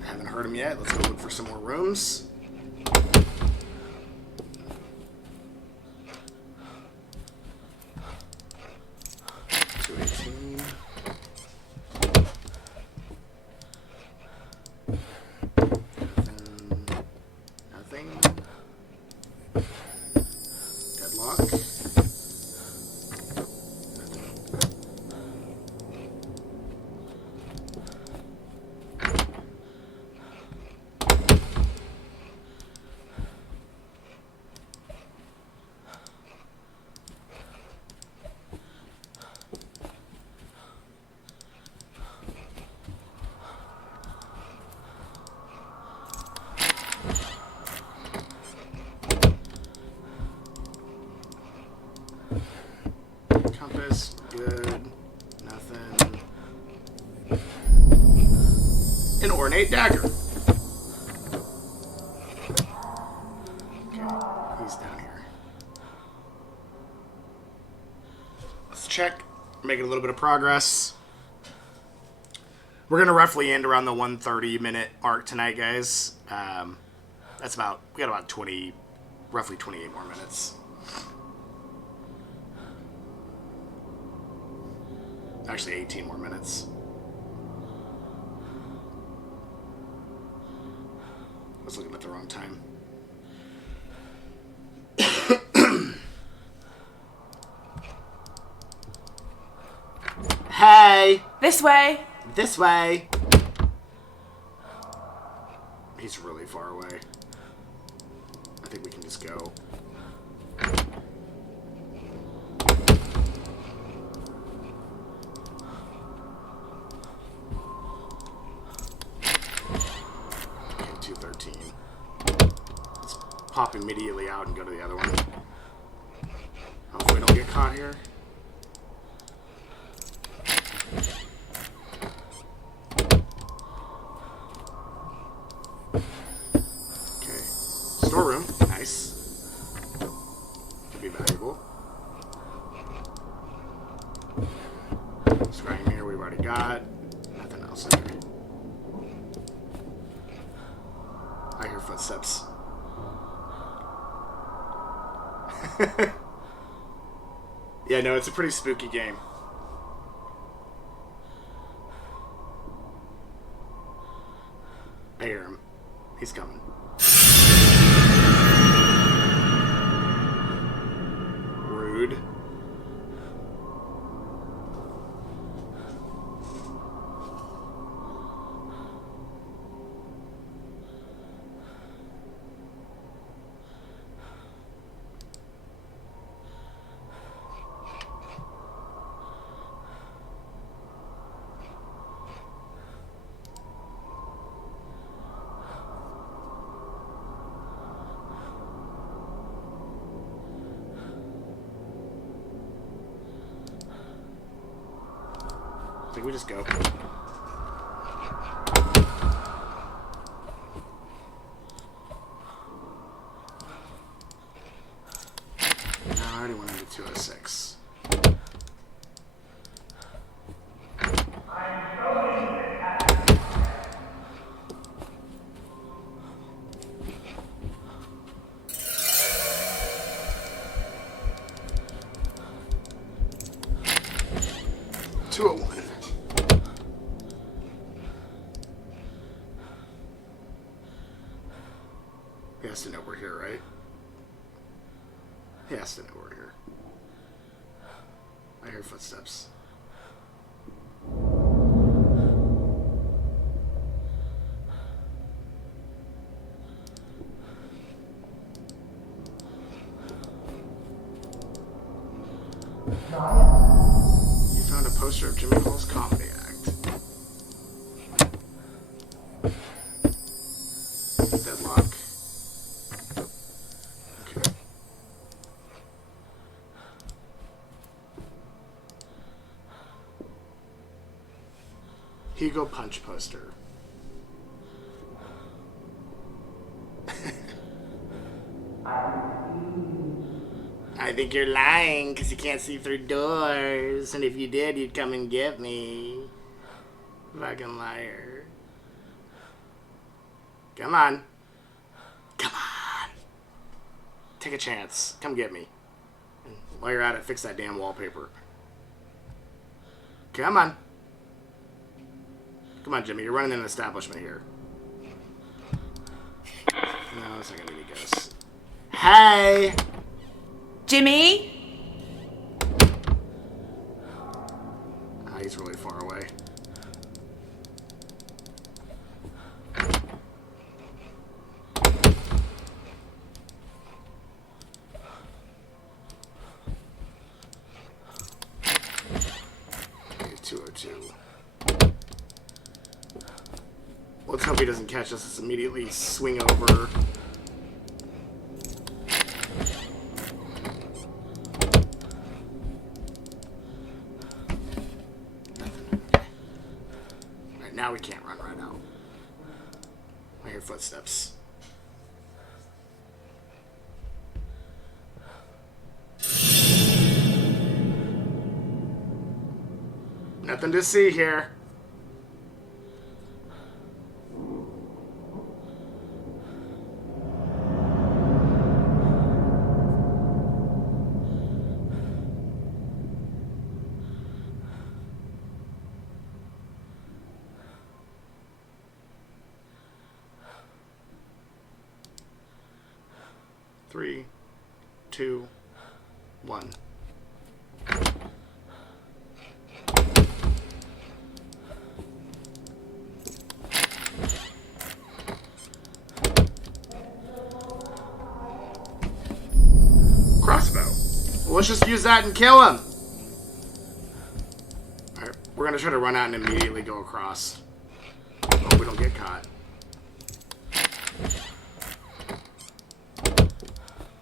I haven't heard him yet. Let's go look for some more rooms. Nothing. Deadlock. Compass, good. Nothing. An ornate dagger. Okay, he's down here. Let's check. Making a little bit of progress. We're gonna roughly end around the 1:30-minute mark tonight, guys. That's about, we got about 20, roughly 28 more minutes. Actually, 18 more minutes. I was looking at the wrong time. Hey! This way. This way! He's really far away. I think we can just go. Okay, 213. Let's pop immediately out and go to the other one. Hopefully we don't get caught here. Storeroom, nice. Could be valuable. Scrying mirror we've already got. Nothing else in there. I hear footsteps. Yeah, no, it's a pretty spooky game. I hear him. He's coming. Rude. I think we just go. No, I already went into 206. He has to know we're here, right? He has to know we're here. I hear footsteps. You found a poster of Jimmy Hall's comedy act. Deadlock. Okay. Hugo Punch poster. I think you're lying because you can't see through doors. And if you did, you'd come and get me. Fucking liar. Come on. Come on. Take a chance. Come get me. And while you're at it, fix that damn wallpaper. Come on. Come on, Jimmy. You're running an establishment here. No, it's not going to be any ghosts. Hey! Jimmy? Ah, he's really far away. Okay, 202. Let's hope he doesn't catch us. Let's immediately swing over. now we can't run right out. I hear footsteps. Nothing to see here. Three, two, one. Crossbow. Well, let's just use that and kill him. Alright, we're gonna try to run out and immediately go across. Hope we don't get caught.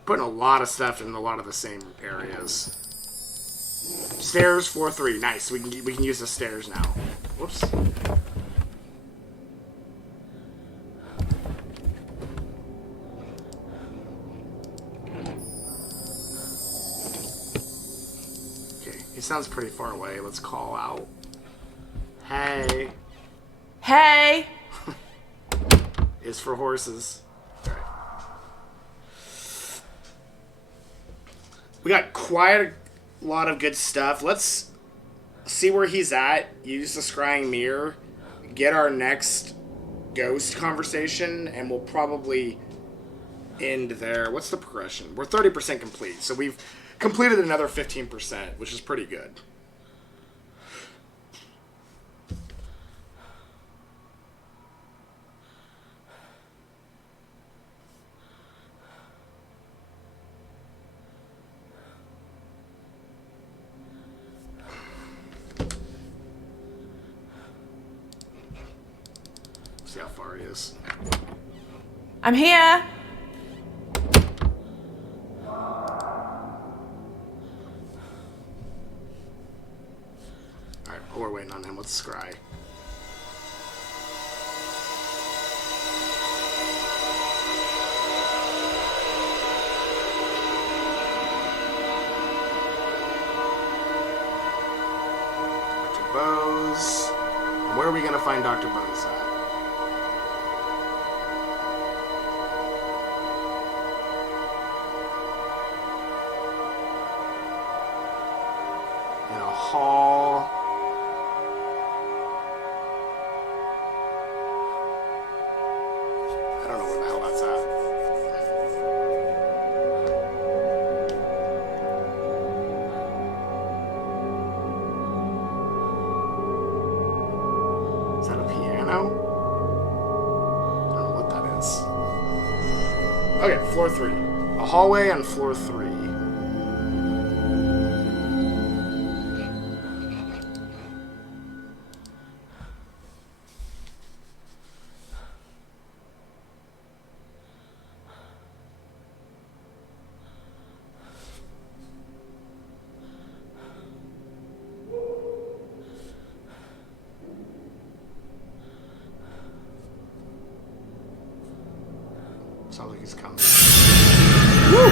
Putting a lot of stuff in a lot of the same areas. Stairs, floor 3. Nice. We can use the stairs now. Whoops. Okay, he sounds pretty far away. Let's call out. Hey. Hey! Is for horses. All right. We got quite a lot of good stuff. Let's see where he's at. Use the scrying mirror. Get our next ghost conversation, and we'll probably end there. What's the progression? We're 30% complete, so we've completed another 15%, which is pretty good. See how far he is. I'm here! Alright, while we're waiting on him, let's scry. Dr. Bose. And where are we going to find Dr. Bose at? In a hall. I don't know where the hell that's at. Is that a piano? I don't know what that is. Okay, floor 3. A hallway on floor 3. Sounds like he's coming. Woo!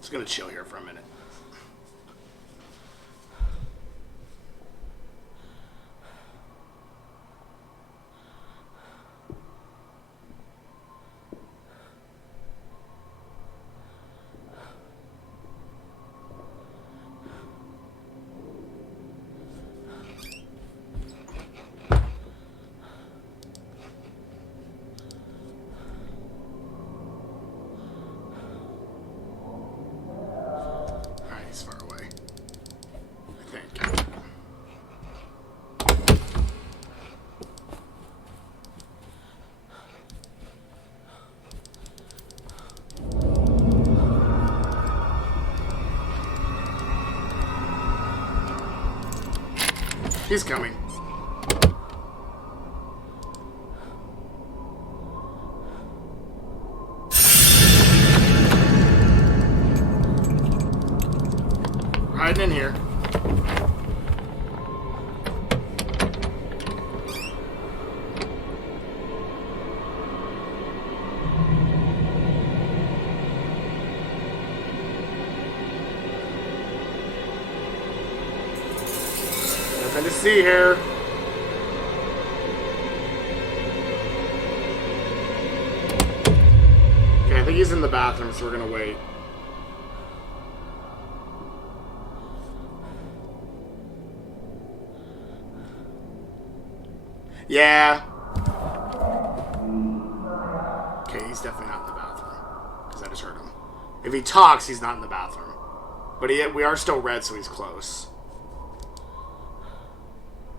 Just gonna chill here for a minute. He's coming. Hiding in here. Nothing to see here. Okay, I think he's in the bathroom, so we're gonna wait. Yeah. Okay, he's definitely not in the bathroom. Because I just heard him. If he talks, he's not in the bathroom. But we are still red, so he's close.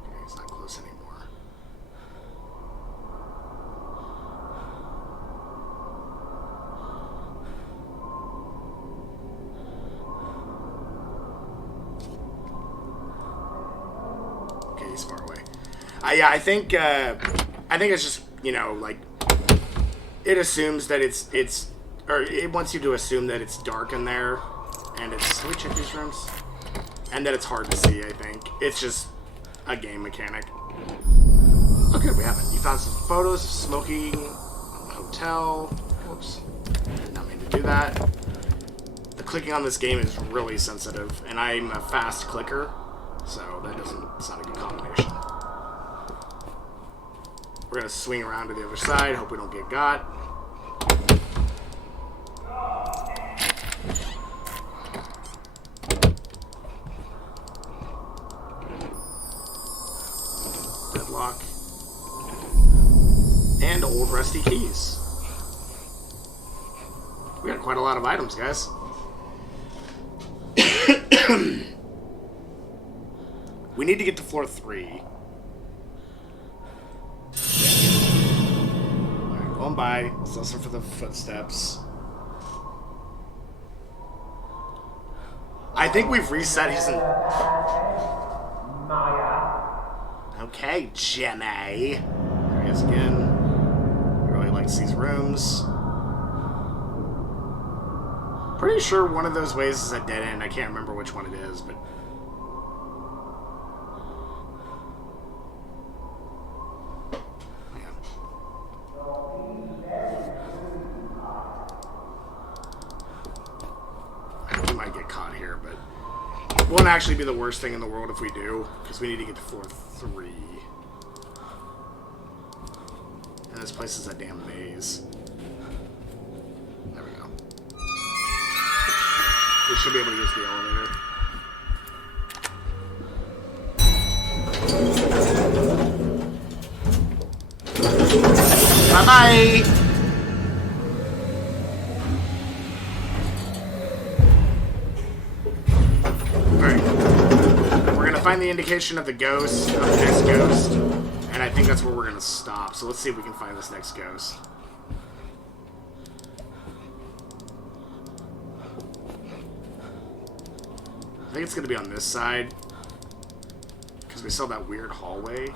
Okay, he's not close anymore. Okay, he's far away. Yeah, I think it's just, you know, like, it assumes that or it wants you to assume that it's dark in there, and it's, can we check these rooms? And that it's hard to see, I think. It's just a game mechanic. Okay, we haven't. You found some photos of smoking in the hotel. Whoops. Did not mean to do that. The clicking on this game is really sensitive, and I'm a fast clicker, so it's not a good combination. We're gonna swing around to the other side, hope we don't get got. Deadlock. And old rusty keys. We got quite a lot of items, guys. We need to get to floor 3. Alright, going by. Let's listen for the footsteps. I think we've reset his... Okay, Jimmy. There he is again. Really likes these rooms. Pretty sure one of those ways is a dead end. I can't remember which one it is, but... We might get caught here, but it won't actually be the worst thing in the world if we do, because we need to get to floor 3. And this place is a damn maze. There we go. We should be able to use the elevator. Bye-bye! Find the indication of the ghost, of the next ghost, and I think that's where we're gonna stop. So let's see if we can find this next ghost. I think it's gonna be on this side, because we saw that weird hallway.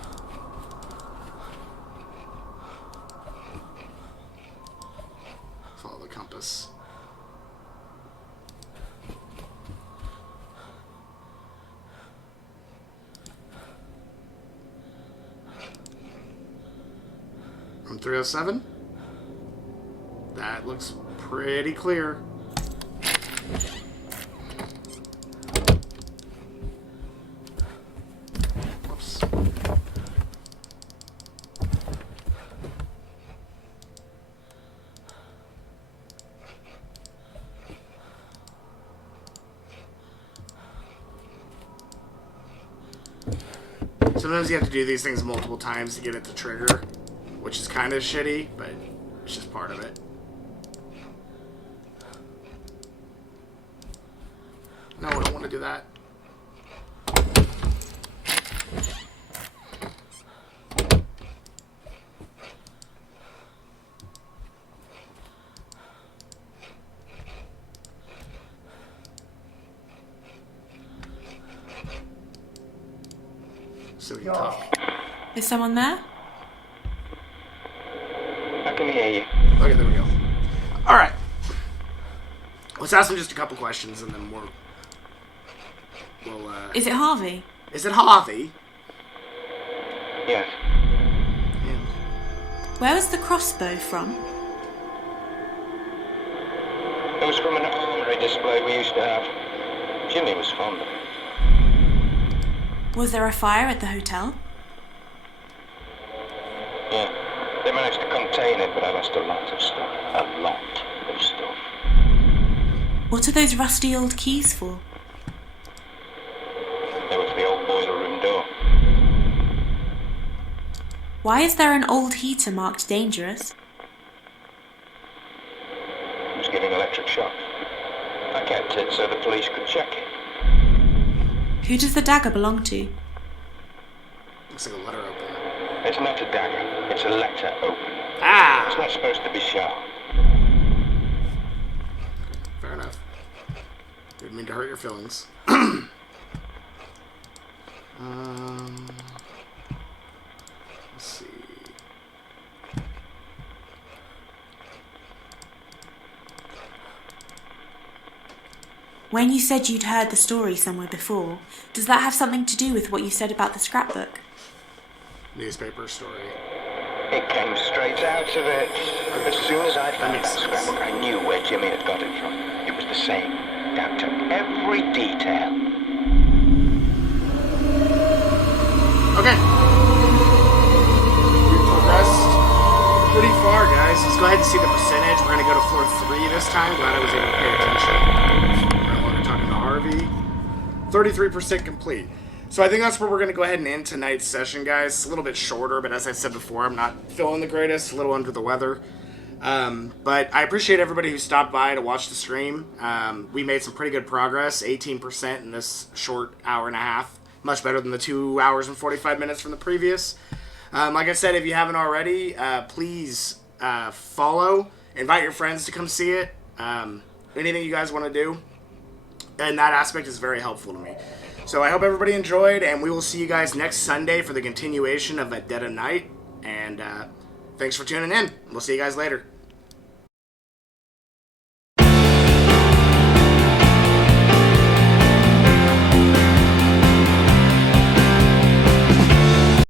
Follow the compass. Room 307. That looks pretty clear. Whoops. Sometimes you have to do these things multiple times to get it to trigger, which is kind of shitty, but it's just part of it. No, I don't want to do that. so we can talk. Is someone there? I can hear you. Okay, there we go. All right. Let's ask him just a couple questions, and then we'll. Is it Harvey? Is it Harvey? Yes. Where was the crossbow from? It was from an armory display we used to have. Jimmy was fond of it. Was there a fire at the hotel? Yeah. They managed to contain it, but I lost a lot of stuff. A lot of stuff. What are those rusty old keys for? There was the old boiler room door. Why is there an old heater marked dangerous? It was giving electric shocks. I kept it so the police could check it. Who does the dagger belong to? Looks like a letter opener. It's not a dagger. It's a letter opener. Ah! It's not supposed to be sharp. Fair enough. Didn't mean to hurt your feelings. Let's see. When you said you'd heard the story somewhere before, does that have something to do with what you said about the scrapbook? Newspaper story. It came straight out of it. As soon as I found that scrapbook, I knew where Jimmy had got it from. It was the same, down to every detail. Okay. We've progressed pretty far, guys. Let's go ahead and see the percentage. We're going to go to floor 3 this time. Glad I was able to pay attention. We're no longer talking to Harvey. 33% complete. So I think that's where we're going to go ahead and end tonight's session, guys. It's a little bit shorter, but as I said before, I'm not feeling the greatest. A little under the weather. But I appreciate everybody who stopped by to watch the stream. We made some pretty good progress. 18% in this short hour and a half. Much better than the 2 hours and 45 minutes from the previous. Like I said, if you haven't already, please follow. Invite your friends to come see it. Anything you guys want to do. And that aspect is very helpful to me. So I hope everybody enjoyed, and we will see you guys next Sunday for the continuation of At Dead of Night. And thanks for tuning in. We'll see you guys later.